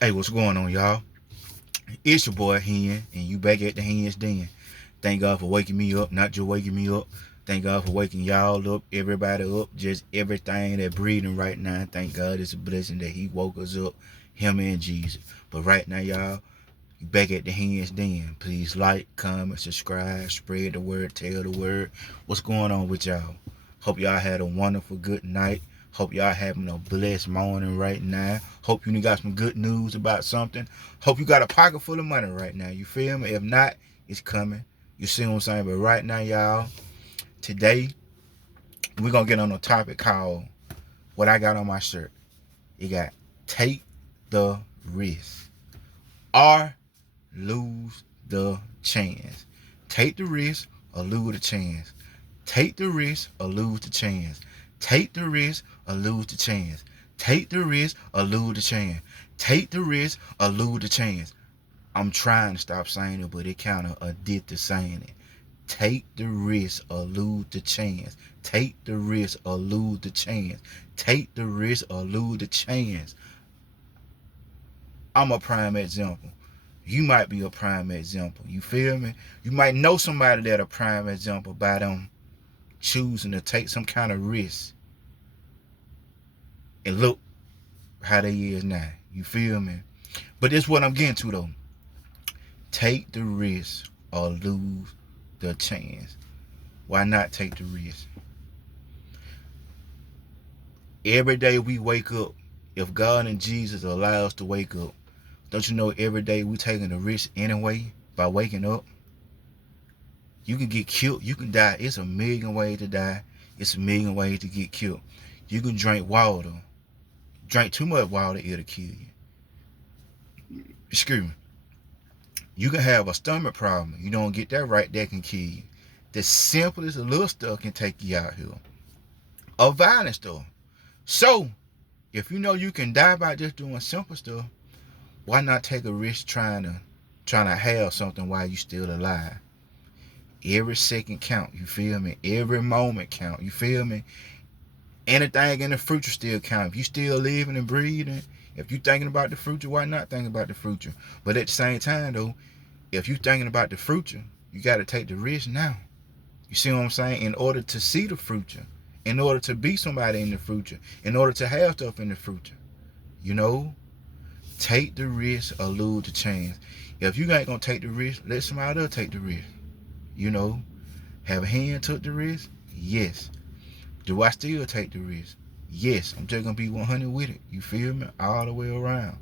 Hey, what's going on, y'all? It's your boy Hen, and you back at the Hen's Den. Thank God for waking me up, not just waking me up. Thank God for waking y'all up, everybody up, just everything that breathing right now. Thank God it's a blessing that He woke us up, Him and Jesus. But right now, y'all, you back at the Hen's Den. Please like, comment, subscribe, spread the word, tell the word. What's going on with y'all? Hope y'all had a wonderful good night. Hope y'all having a blessed morning right now. Hope you got some good news about something. Hope you got a pocket full of money right now. You feel me? If not, it's coming. You see what I'm saying? But right now, y'all, today we're gonna get on a topic called what I got on my shirt. It got take the risk or lose the chance. Take the risk or lose the chance. Take the risk or lose the chance. Take the risk or lose the chance. Take the risk or lose the chance. Take the risk or lose the chance. I'm trying to stop saying it, but it kind of addicted to saying it. Take the risk or lose the chance. Take the risk or lose the chance. Take the risk or lose the chance. I'm a prime example. You might be a prime example. You feel me? You might know somebody that a prime example by them choosing to take some kind of risk. And look how they is now. You feel me? But this is what I'm getting to though. Take the risk or lose the chance. Why not take the risk? Every day we wake up, if God and Jesus allow us to wake up, don't you know every day we taking a risk anyway by waking up? You can get killed, you can die. It's a million ways to die. It's a million ways to get killed. You can drink water. Drink too much water, it'll kill you. Excuse me. You can have a stomach problem. You don't get that right, that can kill you. The simplest of little stuff can take you out here. A violent stuff. So, if you know you can die by just doing simple stuff, why not take a risk trying to have something while you still alive? Every second count, you feel me? Every moment count, you feel me? Anything in the future still count. If you still living and breathing, if you thinking about the future, why not think about the future? But at the same time though, if you thinking about the future, you got to take the risk now. You see what I'm saying? In order to see the future, in order to be somebody in the future, in order to have stuff in the future, you know, take the risk or lose the chance. If you ain't gonna take the risk, let somebody else take the risk. You know, have a hand took the risk? Yes. Do I still take the risk? Yes. I'm just gonna be 100 with it. You feel me? All the way around.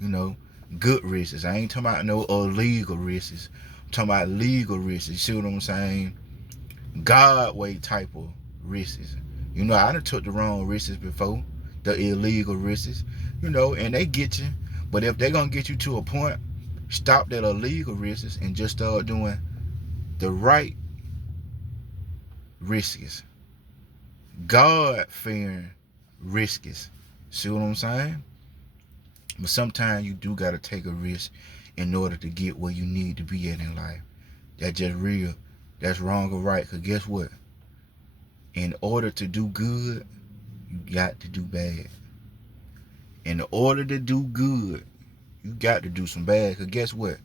You know, good risks. I ain't talking about no illegal risks. I'm talking about legal risks. You see what I'm saying? God way type of risks. You know, I done took the wrong risks before, the illegal risks, you know, and they get you. But if they gonna get you to a point, stop that illegal risks and just start doing the right risks. God fearing risks. See what I'm saying? But sometimes you do gotta take a risk in order to get where you need to be at in life. That's just real. That's wrong or right. Cause guess what? In order to do good, you got to do bad. In order to do good, you got to do some bad. Cause guess what?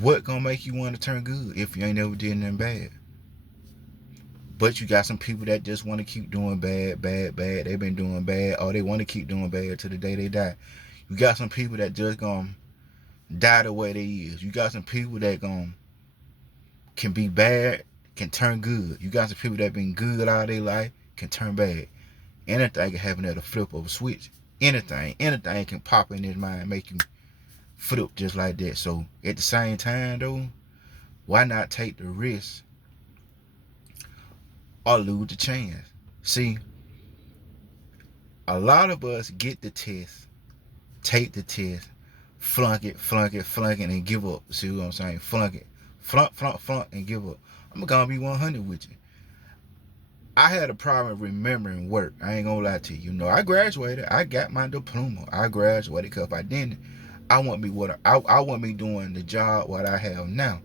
What gonna make you want to turn good if you ain't never did nothing bad? But you got some people that just want to keep doing bad, bad, bad. They've been doing bad, or they want to keep doing bad till the day they die. You got some people that just gonna die the way they is. You got some people that can be bad, can turn good. You got some people that been good all their life, can turn bad. Anything can happen at a flip of a switch. Anything can pop in his mind, make you flip just like that. So at the same time though, why not take the risk or lose the chance? See, a lot of us get the test, take the test, flunk it, and give up. See what I'm saying? Flunk it. Flunk, and give up. I'm gonna be 100 with you. I had a problem remembering work. I ain't gonna lie to you. You know, I graduated. I got my diploma. I graduated because if I didn't, I want me doing the job what I have now.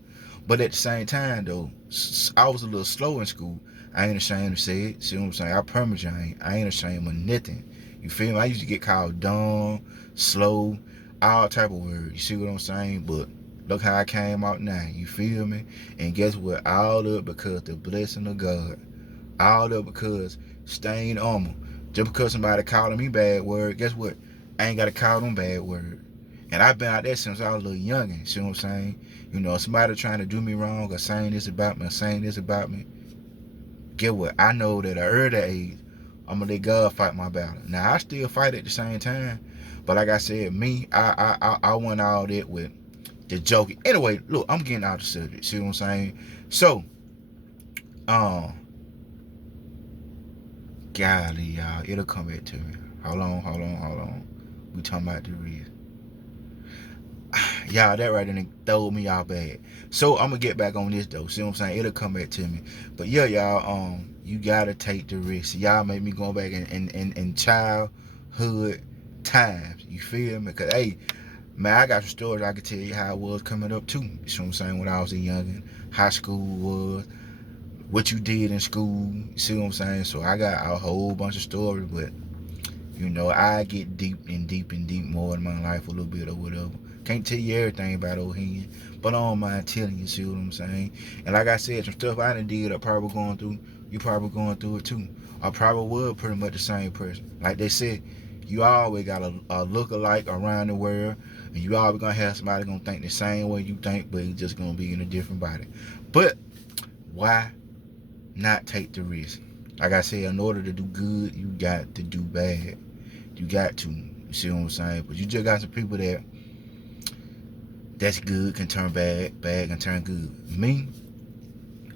But at the same time though, I was a little slow in school. I ain't ashamed to say it. See what I'm saying? I promise you I ain't ashamed of nothing. You feel me? I used to get called dumb, slow, all type of words. You see what I'm saying? But look how I came out now. You feel me? And guess what? All of it because the blessing of God. All of it because staying armor. Just because somebody calling me bad word, guess what? I ain't got to call them bad word. And I've been out there since I was a little youngin'. See what I'm saying? You know, somebody trying to do me wrong or saying this about me or saying this about me, get what? I know that at an early age, I'm gonna let God fight my battle. Now I still fight at the same time, but like I said, me, I went all that with the joking. Anyway, look, I'm getting out of the subject. See what I'm saying? So, um, golly, y'all, it'll come back to me. Hold on. We talking about the real. Y'all, that right then throw me out bad. So I'm gonna get back on this though. See what I'm saying? It'll come back to me. But yeah, y'all, you gotta take the risk. Y'all make me go back in childhood times. You feel me? Cause hey, man, I got some stories I can tell you how it was coming up too. You see what I'm saying? When I was a youngin', high school was, what you did in school. You see what I'm saying? So I got a whole bunch of stories, but you know, I get deep more in my life a little bit or whatever. Can't tell you everything about old hen, but I don't mind telling you, see what I'm saying? And like I said, some stuff I done did, I probably going through, you probably going through it too. I probably was pretty much the same person. Like they said, you always got a look-alike around the world, and you always gonna have somebody gonna think the same way you think, but it's just gonna be in a different body. But why not take the risk? Like I said, in order to do good, you got to do bad. You got to. You see what I'm saying? But you just got some people that's good can turn bad, bad can turn good. Me,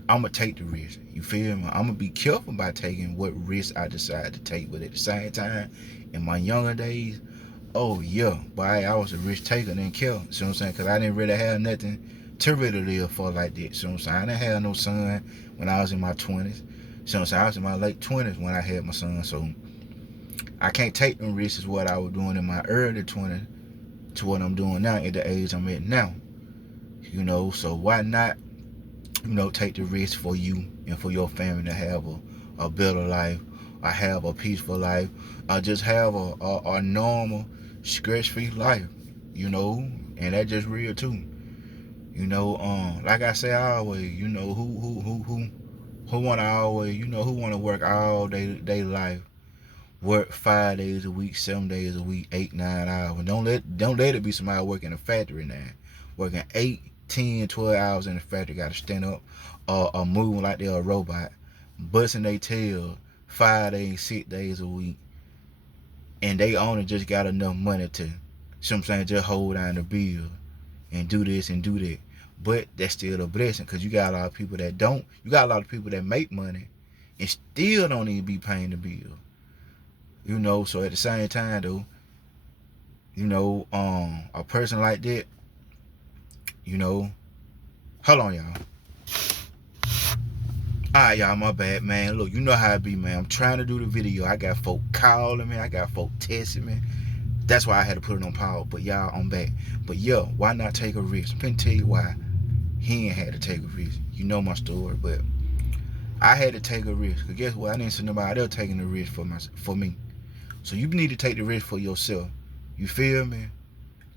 I'm going to take the risk. You feel me? I'm going to be careful about taking what risk I decide to take. But at the same time, in my younger days, oh yeah, boy, I was a risk taker and didn't care. See what I'm saying? Because I didn't really have nothing to really live for like that. See what I'm saying? I didn't have no son when I was in my 20s. See what I'm saying? I was in my late 20s when I had my son. So I can't take them risks as what I was doing in my early 20s to what I'm doing now at the age I'm at now. You know, so why not, you know, take the risk for you and for your family to have a better life, or have a peaceful life, or just have a normal, stress-free life, you know, and that's just real too. You know, like I say always, you know, who wanna always, you know, who wanna work all day life, work 5 days a week, 7 days a week, 8, 9 hours. Don't let it be somebody working in a factory now. Working 8, 10, 12 hours in the factory, gotta stand up or moving like they're a robot, busting their tail 5 days, 6 days a week, and they only just got enough money to, some saying, just hold down the bill and do this and do that. But that's still a blessing, because you got a lot of people that don't. You got a lot of people that make money and still don't even be paying the bill. You know, so at the same time though, you know, a person like that, you know, hold on y'all. Alright y'all, my bad man. Look, you know how it be, man. I'm trying to do the video. I got folk calling me, I got folk texting me. That's why I had to put it on pause. But y'all, I'm back. But yo, why not take a risk? I'm gonna tell you why he ain't had to take a risk. You know my story, but I had to take a risk. Cause guess what? I didn't see nobody else taking the risk for me. So you need to take the risk for yourself. You feel me?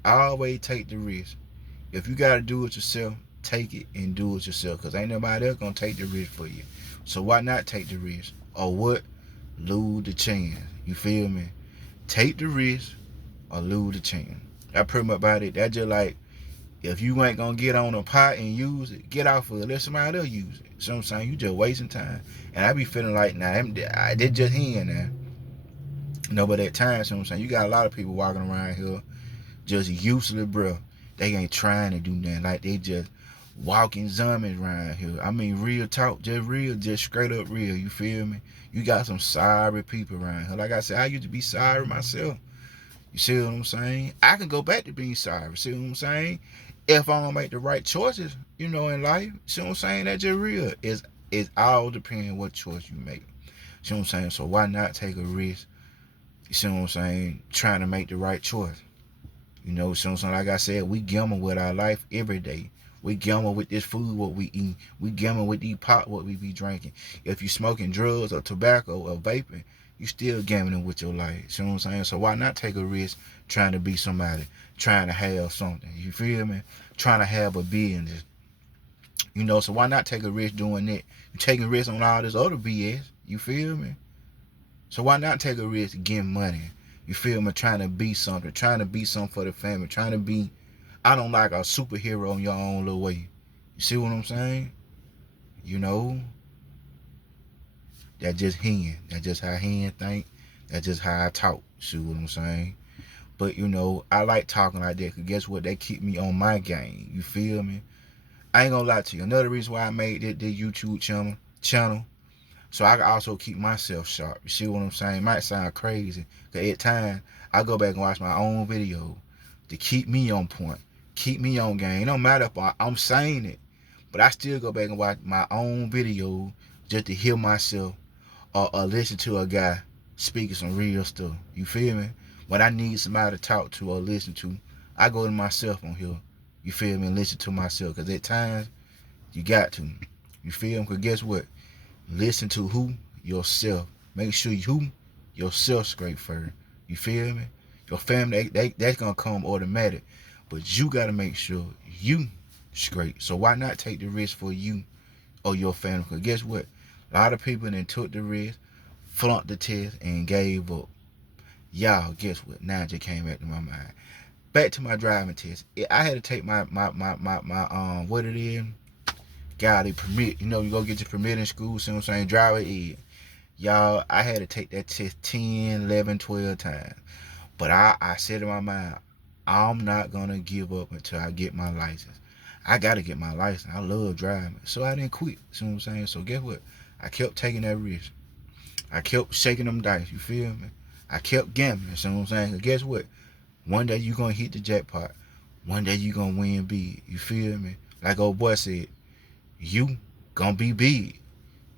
Always take the risk. If you gotta do it yourself, take it and do it yourself. Cause ain't nobody else gonna take the risk for you. So why not take the risk? Or what? Lose the chance. You feel me? Take the risk or lose the chance. That pretty much about it. That's just like, if you ain't gonna get on a pot and use it, get off of it. Let somebody else use it. So I'm saying, you just wasting time. And I be feeling like, nah, they just here now. No, but at times, so I'm saying, you got a lot of people walking around here just useless, bro. They ain't trying to do nothing. Like, they just walking zombies around here. I mean, real talk, just real, just straight up real. You feel me? You got some sorry people around here. Like I said, I used to be sorry myself. You see what I'm saying? I can go back to being sorry. See what I'm saying? If I don't make the right choices, you know, in life. See what I'm saying? That's just real. It's all depending what choice you make. See what I'm saying? So why not take a risk? You see what I'm saying? Trying to make the right choice. You know, so like I said, we gamble with our life every day. We gamble with this food, what we eat. We gamble with these pot, what we be drinking. If you smoking drugs or tobacco or vaping, you still gambling with your life. See what I'm saying? So why not take a risk trying to be somebody, trying to have something? You feel me? Trying to have a business. So why not take a risk doing that? You taking risks on all this other BS. You feel me? So why not take a risk getting money? You feel me? Trying to be something for the family, trying to be, I don't like a superhero in your own little way. You see what I'm saying? That's just hen. That's just how hen think. That's just how I talk. See what I'm saying? But I like talking like that, because guess what? They keep me on my game. You feel me? I ain't gonna lie to you. Another reason why I made this YouTube channel, so I can also keep myself sharp. You see what I'm saying? It might sound crazy, because at times I go back and watch my own video to keep me on point, keep me on game. It don't matter if I'm saying it, but I still go back and watch my own video just to hear myself, or listen to a guy speaking some real stuff. You feel me? When I need somebody to talk to or listen to, I go to myself on here. You feel me? And listen to myself. Because at times, you got to. You feel me? Because guess what? Listen to who? Yourself. Make sure yourself straight first. You feel me? Your family, that's going to come automatic. But you got to make sure you straight. So why not take the risk for you or your family? Because guess what? A lot of people then took the risk, flunked the test, and gave up. Y'all, guess what? Now it just came back to my mind. Back to my driving test. I had to take my what it is? God, a permit. You go get your permit in school, see what I'm saying? Driver ed. Y'all, I had to take that test 10, 11, 12 times. But I said in my mind, I'm not going to give up until I get my license. I got to get my license. I love driving. So I didn't quit, see what I'm saying? So guess what? I kept taking that risk. I kept shaking them dice, you feel me? I kept gambling, see what I'm saying? Cause guess what? One day you gonna hit the jackpot. One day you gonna win big. You feel me? Like old boy said, you gonna be big.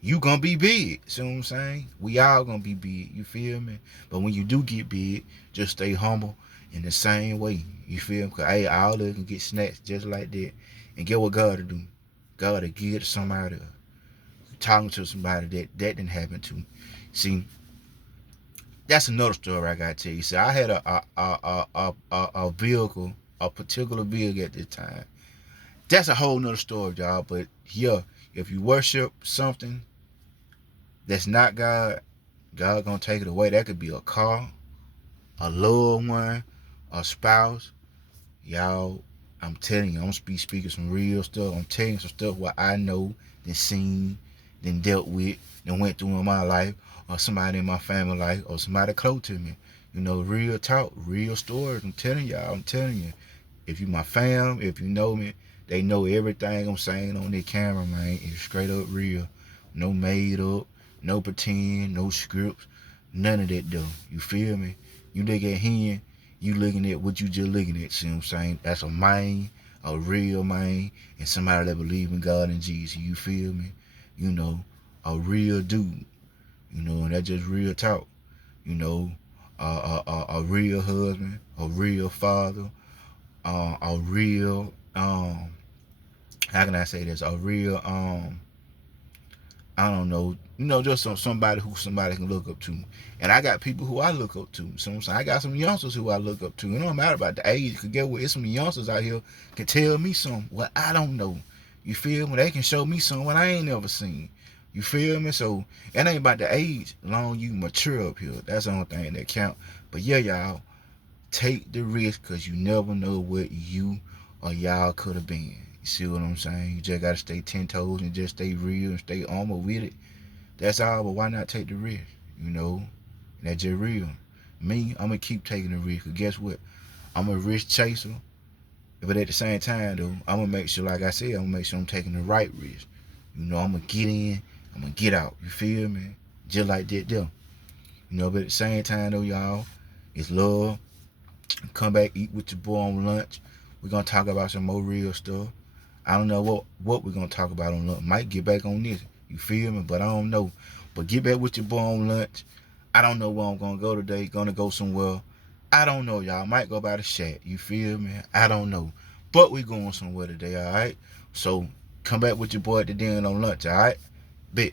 You gonna be big. See what I'm saying? We all gonna be big. You feel me? But when you do get big, just stay humble in the same way. You feel me? Cause all of us can get snatched just like that. And get what God to do. God to give it to somebody else. Talking to somebody that didn't happen to. See, that's another story I gotta tell you. See, I had a vehicle, a particular vehicle at this time. That's a whole nother story, y'all. But yeah, if you worship something that's not God, God gonna take it away. That could be a car, a loved one, a spouse. Y'all, I'm telling you, I'm speaking some real stuff. I'm telling you some stuff what I know, then seen, then dealt with, then went through in my life, or somebody in my family life, or somebody close to me. Real talk, real stories. I'm telling you. If you my fam, if you know me, they know everything I'm saying on their camera, man. It's straight up real. No made up, no pretend, no scripts, none of that though. You feel me? You look at him, you looking at what you just looking at, see what I'm saying? That's a man, a real man, and somebody that believe in God and Jesus. You feel me? A real dude. And that's just real talk. A real husband, a real father, a real how can I say this? A real I don't know, just somebody who somebody can look up to. And I got people who I look up to. So I'm saying I got some youngsters who I look up to. It don't matter about the age. Cause get what? It's some youngsters out here can tell me something what I don't know. You feel me? They can show me something what I ain't never seen. You feel me? So it ain't about the age long you mature up here. That's the only thing that count. But yeah, y'all, take the risk, because you never know what you or y'all could have been. You see what I'm saying? You just got to stay 10 toes and just stay real and stay armor with it. That's all, but why not take the risk? And that's just real. Me, I'm going to keep taking the risk, because guess what? I'm a risk chaser, but at the same time, though, I'm going to make sure, like I said, I'm going to make sure I'm taking the right risk. I'm going to get in, I'm going to get out. You feel me? Just like that there. But at the same time, though, y'all, it's love. Come back, eat with your boy on lunch. We're going to talk about some more real stuff. I don't know what we're going to talk about on lunch. Might get back on this. You feel me? But I don't know. But get back with your boy on lunch. I don't know where I'm going to go today. Going to go somewhere. I don't know, y'all. Might go by the shack. You feel me? I don't know. But we going somewhere today, all right? So come back with your boy at the dinner on lunch, all right? Bet.